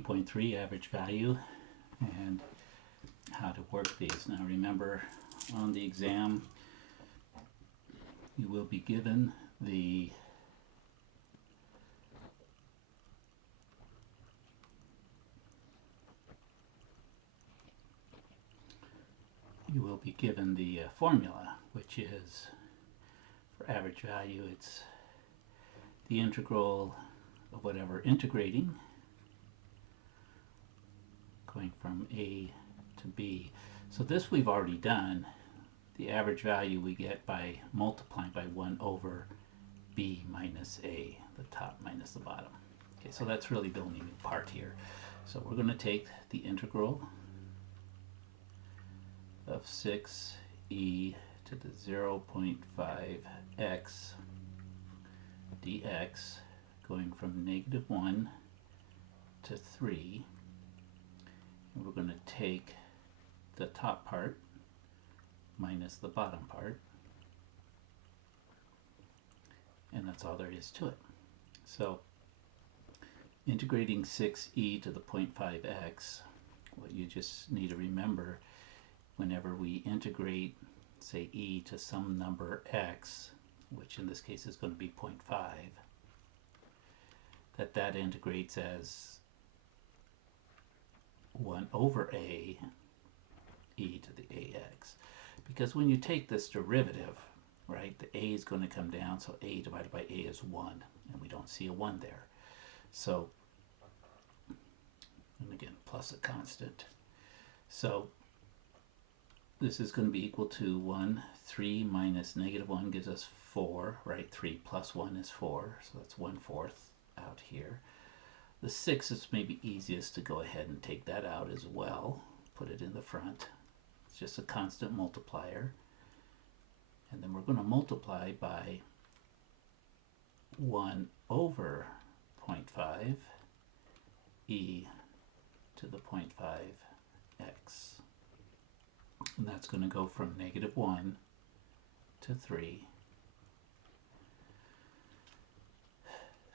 13.3 average value and how to work these. Now remember, on the exam you will be given the formula, which is for average value, it's the integral of whatever integrating going from A to B. So this we've already done. The average value we get by multiplying by 1 over B minus A, the top minus the bottom. Okay, so that's really the only new part here. So we're going to take the integral of 6e to the 0.5x dx going from -1 to 3, and we're going to take the top part minus the bottom part, and that's all there is to it. So integrating 6e to the 0.5x, what you just need to remember, whenever we integrate, say, e to some number x, which in this case is going to be 0.5, that integrates as 1 over a e to the ax. Because when you take this derivative, right, the a is going to come down, so a divided by a is 1, and we don't see a 1 there. So, and again, plus a constant. So this is going to be equal to 1. 3 minus -1 gives us 4, right? 3 plus 1 is 4, so that's 1/4 out here. The 6 is maybe easiest to go ahead and take that out as well. Put it in the front. It's just a constant multiplier. And then we're going to multiply by 1 over 0.5 e to the 0.5x. And that's going to go from -1 to 3.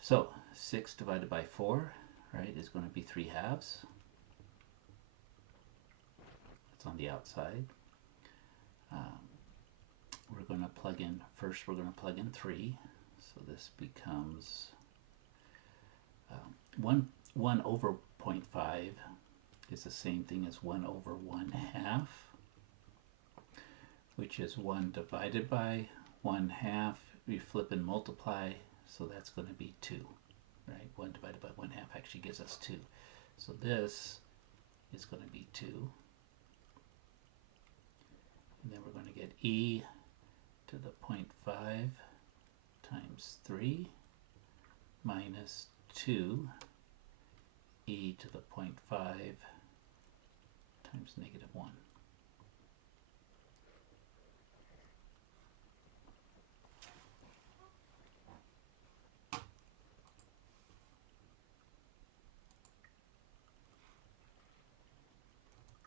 So 6 divided by 4, right, is going to be 3/2. It's on the outside. We're going to plug in, first we're going to plug in 3. So this becomes 1 over 0.5 is the same thing as 1 over 1/2, which is 1 divided by 1/2. We flip and multiply, so that's going to be 2, right? 1 divided by 1/2 actually gives us 2. So this is going to be 2. And then we're going to get e to the 0.5 times 3 minus 2 e to the 0.5 times -1.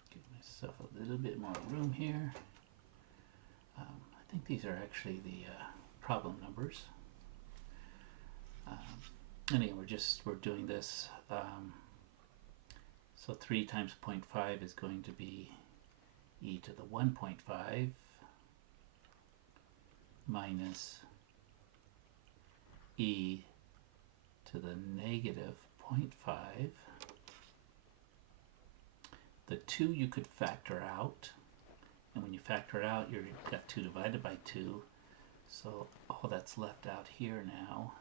Give myself a little bit more room here. I think these are actually the problem numbers. Anyway, we're doing this. So 3 times 0.5 is going to be e to the 1.5 minus e to the -0.5. The 2 you could factor out, and when you factor out, you've got 2 divided by 2, so all that's left out here now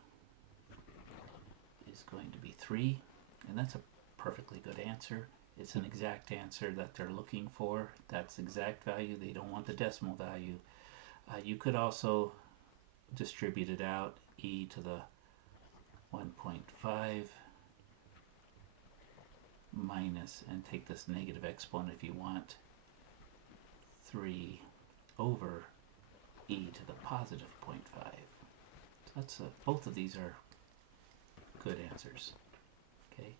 is going to be 3, and that's a perfectly good answer. It's an exact answer that they're looking for. That's exact value. They don't want the decimal value. You could also distribute it out, e to the 1.5 minus, and take this negative exponent if you want, 3 over e to the positive 0.5. So that's both of these are good answers. Okay,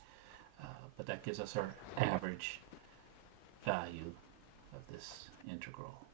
but that gives us our average value of this integral.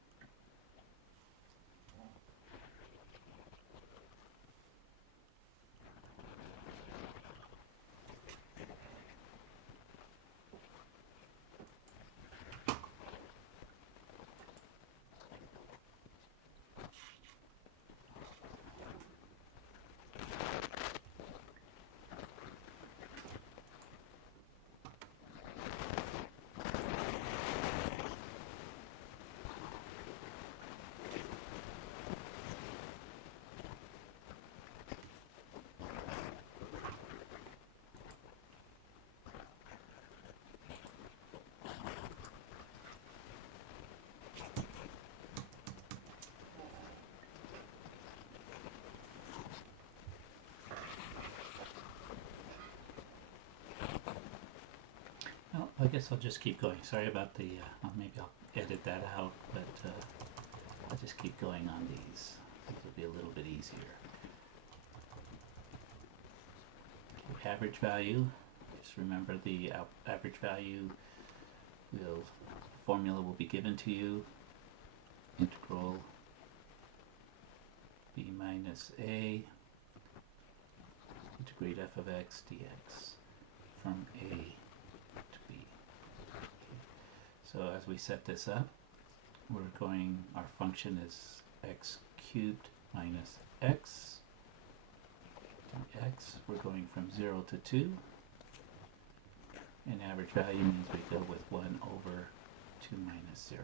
I guess I'll just keep going. Sorry about the, maybe I'll edit that out, but I'll just keep going on these. These will be a little bit easier. Average value, just remember the average value formula will be given to you. Integral b minus a, integrate f of x dx from a to b. Okay. So as we set this up, our function is x cubed minus x. X, we're going from 0 to 2, and average value means we go with 1 over 2 minus 0.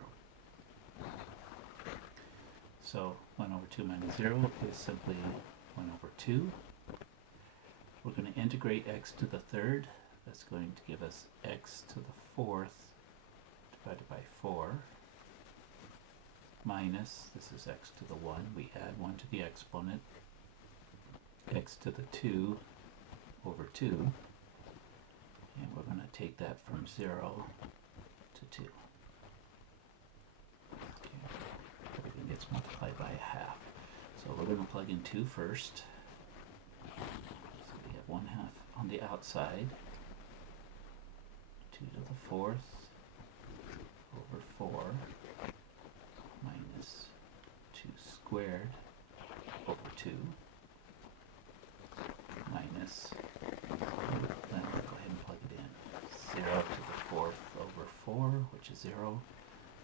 So 1 over 2 minus 0 is simply 1 over 2. We're going to integrate x to the third. That's going to give us x to the fourth divided by 4 minus, this is x to the 1, we add 1 to the exponent, x to the 2 over 2, and we're going to take that from 0 to 2. Okay. Everything gets multiplied by a half. So we're going to plug in 2 first. So we have 1 half on the outside. 2 to the 4th over 4 minus 2 squared over 2. Minus, then we'll go ahead and plug it in, 0 to the 4th over 4, which is 0,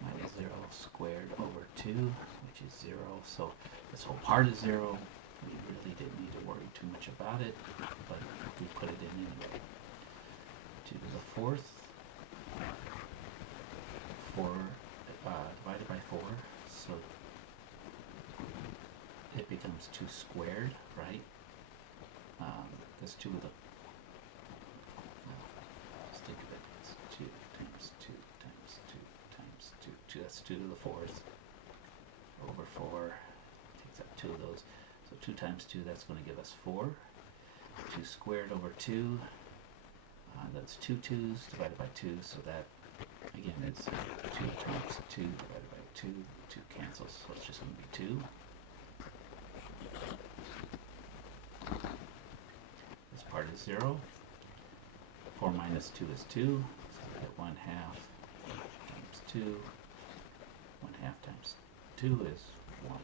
minus 0 squared over 2, which is 0. So this whole part is 0. We really didn't need to worry too much about it, but we put it in anyway. 2 to the 4th, 4 divided by 4, so it becomes 2 squared, right? That's 2 of the, just think of it, it's 2 times 2 times 2 times 2, that's 2 to the 4th, over 4, takes out 2 of those, so 2 times 2, that's going to give us 4, 2 squared over 2, that's 2 2's divided by 2, so that, again, it's 2 times 2 divided by 2, 2 cancels, so it's just going to be 2. Part is 0. 4 minus 2 is 2. So we get 1 half times 2. 1 half times 2 is 1.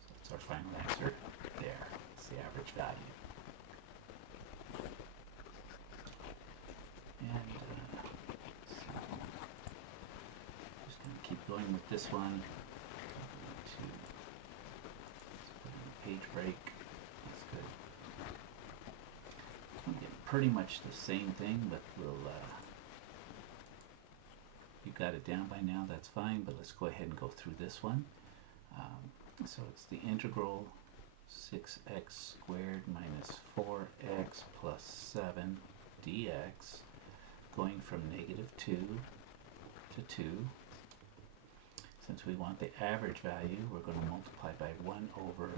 So that's our final answer there. It's the average value. And so just going to keep going with this one. Let's put in a page break. Pretty much the same thing, but you've got it down by now, that's fine, but let's go ahead and go through this one. So it's the integral 6x squared minus 4x plus 7 dx going from negative 2 to 2. Since we want the average value, we're going to multiply by 1 over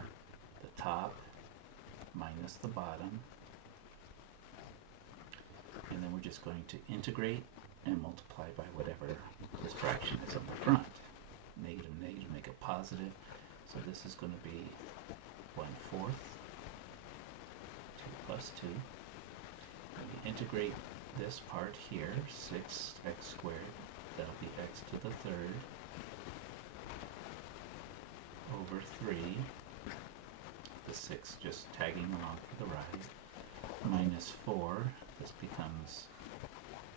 the top minus the bottom. And then we're just going to integrate and multiply by whatever this fraction is on the front. Negative, negative, make it positive. So this is going to be 1/4, 2 plus 2. And we integrate this part here, 6x squared, that'll be x to the third, over 3, the 6 just tagging along for the ride, minus 4, this becomes,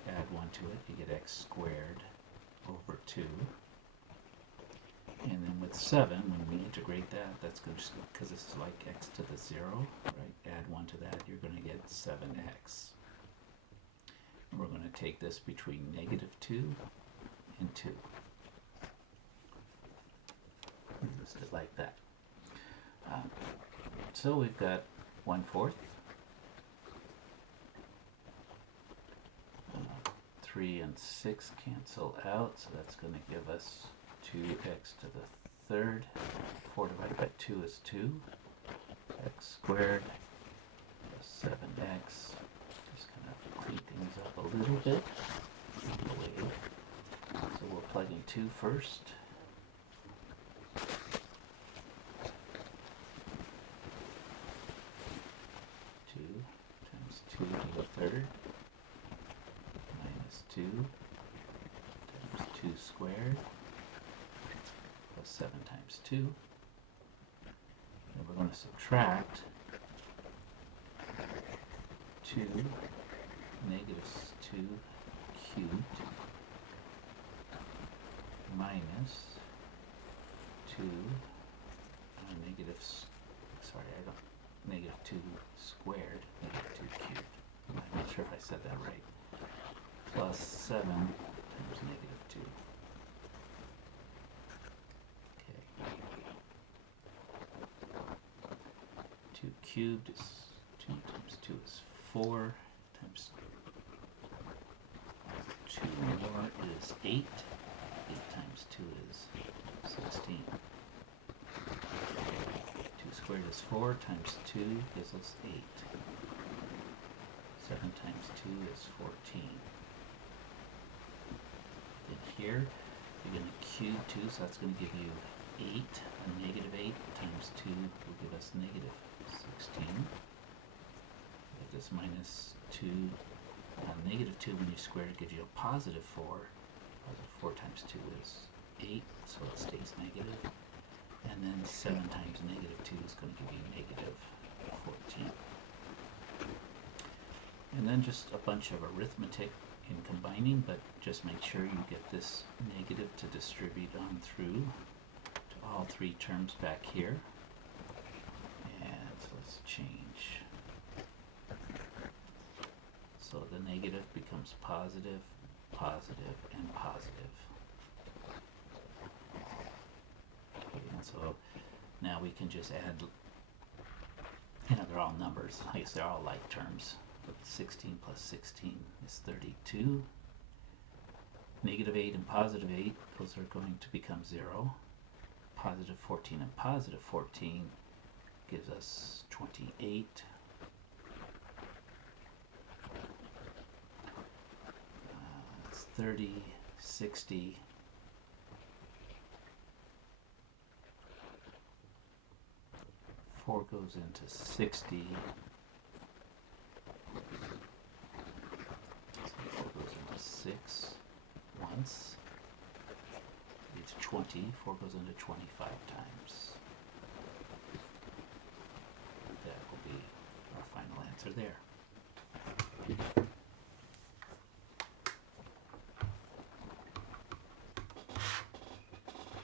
add 1 to it, you get x squared over 2. And then with 7, when we integrate that, that's going to, because this is like x to the 0, right? Add 1 to that, you're going to get 7x. And we're going to take this between negative 2 and 2. List it like that. So we've got 1/4. 3 and 6 cancel out, so that's going to give us 2x to the third. 4 divided by 2 is 2. X squared plus 7x. Just kind of clean things up a little bit. So we'll plug in 2 first. 2 times 2 to the third minus 2 times 2 squared plus 7 times 2. And we're going to subtract 2 negative 2 cubed minus 2 negative 2 squared, negative 2 cubed. I'm not sure if I said that right. Plus 7 times negative 2. Okay. 2 cubed is 2 times 2 is 4 times 2 more is 8. 8 times 2 is 16. 2 squared is 4 times 2 gives us 8. 7 times 2 is 14. Then here you're going to cube 2, so that's going to give you 8. And negative 8 times 2 will give us negative 16. This minus 2, negative 2 when you square it gives you a positive 4. Positive 4 times 2 is 8, so it stays negative. And then 7 times negative 2 is going to give you negative 14. And then just a bunch of arithmetic in combining, but just make sure you get this negative to distribute on through to all 3 terms back here. And so let's change. So the negative becomes positive, positive, and positive. Okay, and so now we can just add, they're all numbers. I guess they're all like terms. But 16 plus 16 is 32. Negative 8 and positive 8, those are going to become 0. Positive 14 and positive 14 gives us 28. 30, 60, 4 goes into 60, so 4 goes into 6 once, it's 20, 4 goes into 25 times. That will be our final answer there.